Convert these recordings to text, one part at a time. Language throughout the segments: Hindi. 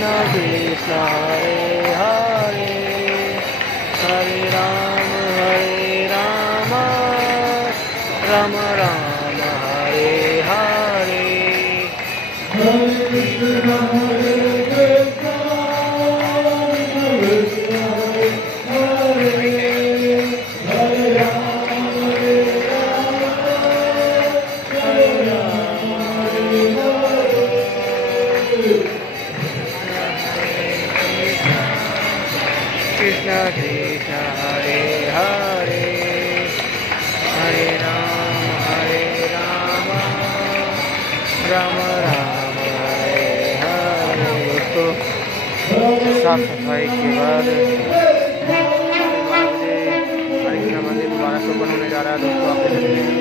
Krishna Hare Hare, Hare Rama, Rama Rama Hare Hare. Hare Krishna Hare Krishna, Krishna Hare Hare, Hare Rama, Hare Rama, Hare Hare. Krishna Krishna Hare Hare, Hare Rama, Rama Rama Hare Hare. दोस्तों साफ सफाई के बाद हरे कृष्ण मंदिर दोबारा से ओपन होने जा रहा है। दोस्तों आप देख सकते हैं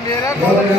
मेरा